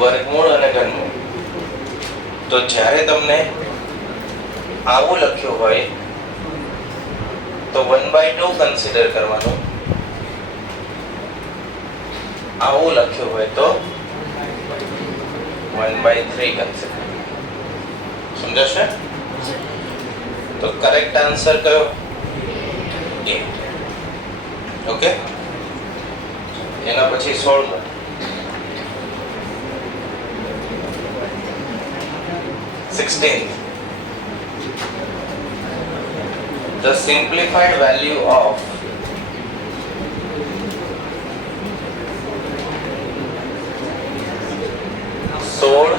વર્ગમૂળ અને ઘનમૂળ. તો જ્યારે તમને આવું લખ્યું હોય તો 1/2 કન્સિડર કરવાનું, આવું લખ્યું હોય તો 1/3 કન્સિડર. સમજાશે? તો કરેક્ટ આન્સર કયો? એ. ઓકે, એના પછી 16 16th. The simplified value of સોળ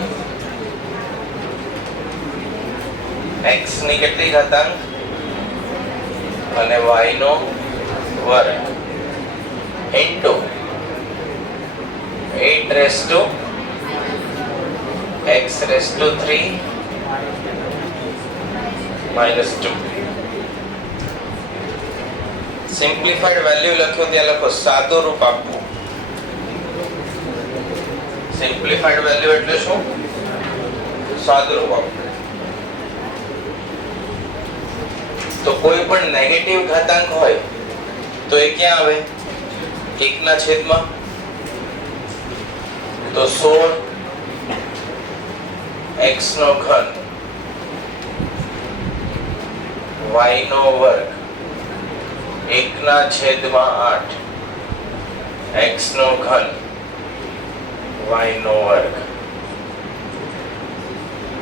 x ની કેટલી ઘાતાંક અને y નો વર્ગ into 8 raised to x raised to 3 minus 2. Simplified value લખ્યો ત્યાં લખો સાદો રૂપ આપવું. સિમ્પ્લિફાઈડ વેલ્યુ એટલે શું? સાદો રૂપ આપવું. તો કોઈ પણ નેગેટિવ ઘાતાંક હોય તો એ ક્યાં આવે? 1 ના છેદમાં. તો 16 x નો ઘન y નો વર્ગ 1 ના છેદમાં 8 x નો ઘન y નો વર્ગ.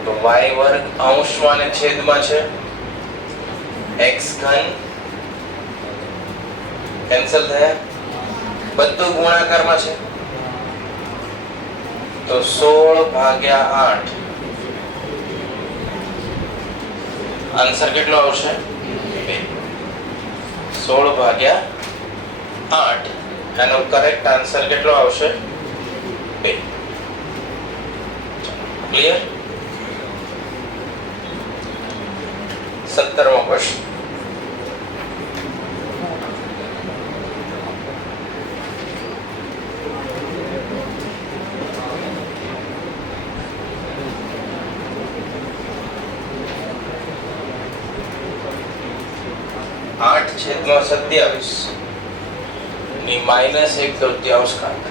તો y વર્ગ અંશમાં અને છેદમાં છે, x ઘન કેન્સલ થયા, બધું ગુણાકારમાં છે. તો 16/8 આન્સર કેટલો આવશે? 16/8 એનો કરેક્ટ આન્સર કેટલો આવશે? 2. ક્લિયર? 17મો ક્વેશ્ચન. આઠ છેદમાં 27 ની -1/3 ઘાત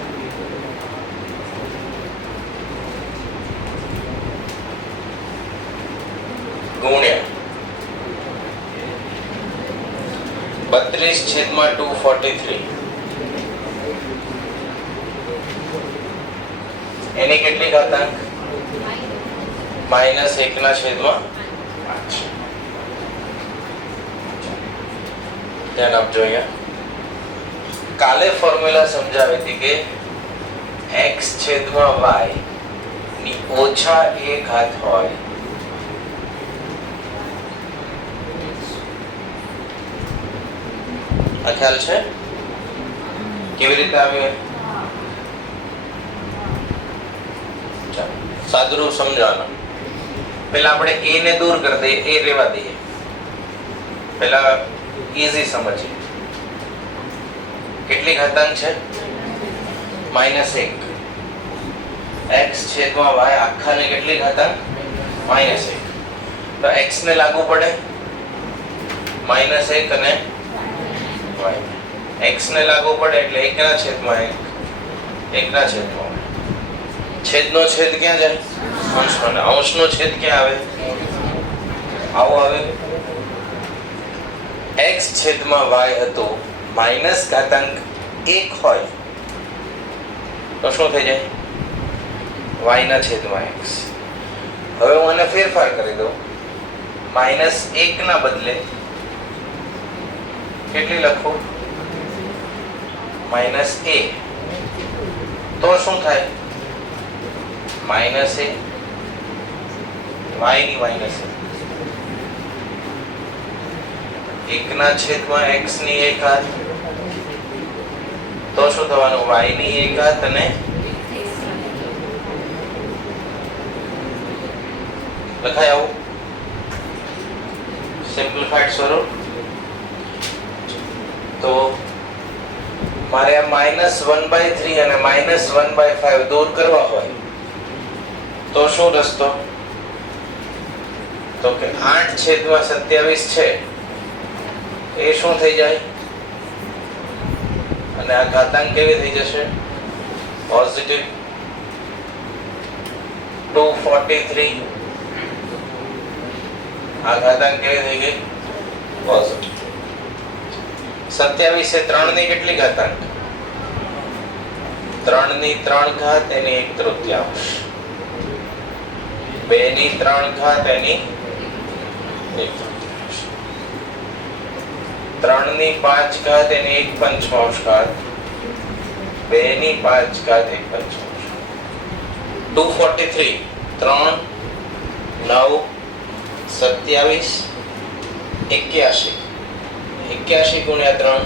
ગુણ્યા 32/243 એની કેટલી ઘાતાંક? -1 ના છેદમાં 5. ધ્યાન આપજો. અહીંયા કાલે ફોર્મ્યુલા સમજાવી હતી કે x છેદમાં y ની ઓછા a ઘાત હોય આ ખ્યાલ છે? કેવી રીતે આવે? સાદુરૂપ સમજાવવાનું. પહેલા આપણે a ને દૂર કરી દઈએ, a રહેવા દઈએ. પહેલા ઈઝી સમજીએ. કેટલી ઘાતાંક છે? -1. x છેદમાં y આખાને કેટલી ઘાતાંક? -1. તો x ને લાગુ પડે -1 અને y. x ને લાગુ પડે એટલે 1 ના છેદમાં 1, 1 ના છેદમાં. છેદનો છેદ ક્યાં જાય? અંશનો. અંશનો છેદ ક્યાં આવે? આવો આવે. x છેદમાં y હતો માઈનસ ઘાતાંક 1 હોય તો શું થઈ જાય? y ના છેદમાં x. હવે હું આને ફેરફાર કરી દઉં. -1 ના બદલે કેટલી લખું? -a. તો શું થાય? -a y ની -a. 1 ના છેદમાં x ની 1 ઘાત. તો શું થવાનું? y ની 1 ઘાત અને લખાય આવું સિમ્પ્લિફાઈડ સ્વરૂપ. તો મારે આ -1/3 અને -1/5 દૂર કરવા હોય તો શું રસ્તો? તો કે 8/27 છે એ શું થઈ જાય? અને આ ઘાતાંક કેવી થઈ જશે? પોઝિટિવ 243. આ ઘાતાંક કેવી થઈ ગઈ? પોઝિટિવ. 27 એ 3 ની કેટલી ઘાતાંક? 3 ની 3 ઘાત એની 1/3. 2 ની 3 ઘાત એની 1/3. 3 ની 5 ઘાત એની 1/5 ઘાત. 2 ની 5 ઘાત 1/5. 243 3 9 27 81. 81 ગુણ્યા 3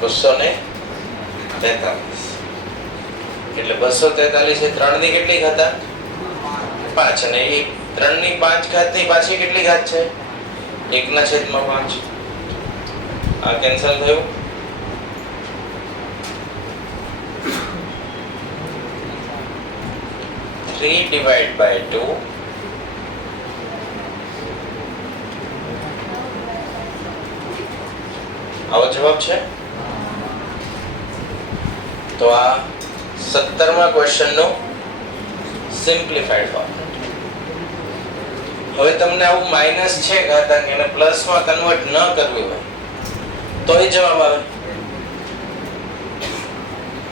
243. એટલે 243 એ 3 ની કેટલી ઘાત? 5. અને એ 3 ની 5 ઘાત ની પાછી કેટલી ઘાત છે? 1/5. આ કેન્સલ થયું. Three divided by 2 આવો જવાબ છે. તો આ 17મા ક્વેશ્ચન નો સિમ્પ્લિફાઈડ ફોર્મ. હવે તમને આવું માઈનસ છે ઘાતાંક એને પ્લસ માં કન્વર્ટ ન કરવી હોય તો એ જવાબ આવે.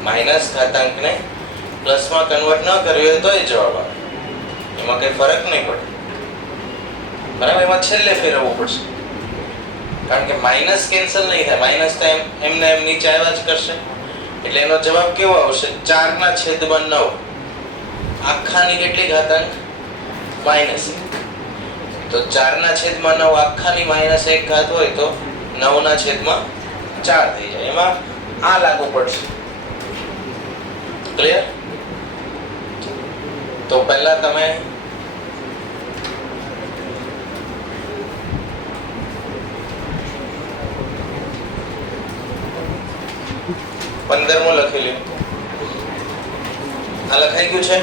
માઈનસ ઘાતાંક ને પ્લસ માં કન્વર્ટ ન કરવી હોય તો એ જવાબ આવે. એમાં કઈ ફરક નહીં પડે. બરાબર? એમાં છેલ્લે ફેરવવું પડશે કારણ કે માઈનસ કેન્સલ નહીં થાય. માઈનસ તો એમને એમ નીચે આવ્યા જ કરશે. એટલે એનો જવાબ કેવો આવશે? 4/9. આખાની કેટલી ઘાતાંક? -1. તો 4/9 આખાની -1 ઘાત હોય તો 9/4 થઈ જાય. એમાં આ લાગુ પડશે. ક્લિયર? તો પહેલા તમે પંદરમો લખી લ્યો. આ લખાઈ ગયું છે.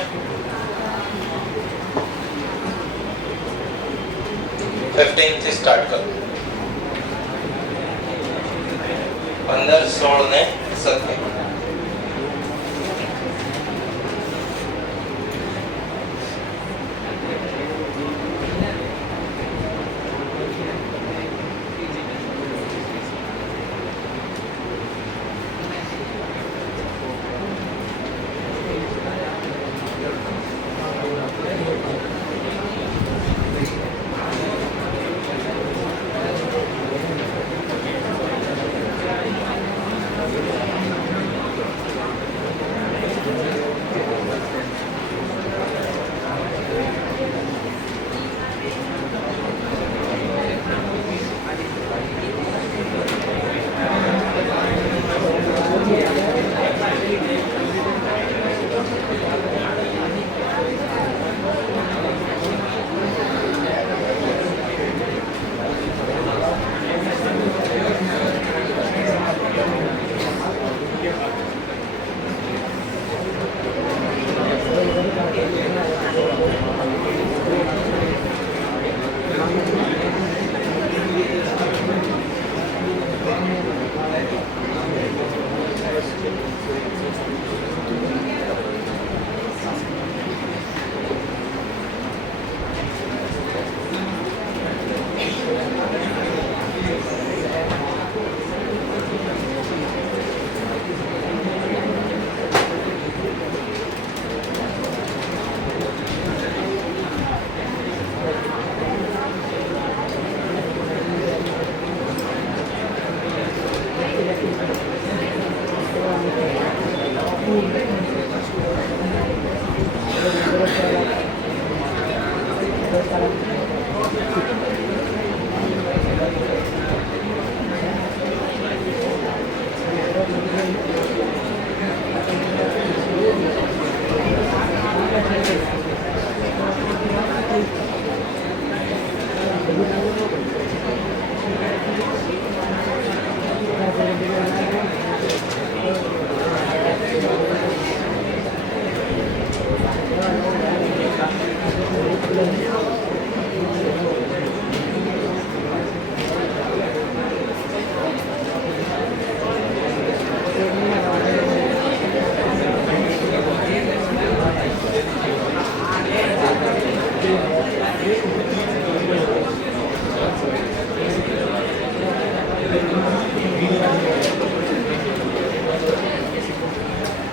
15 થી સ્ટાર્ટ કરો. 15 16 ને 17. Gracias.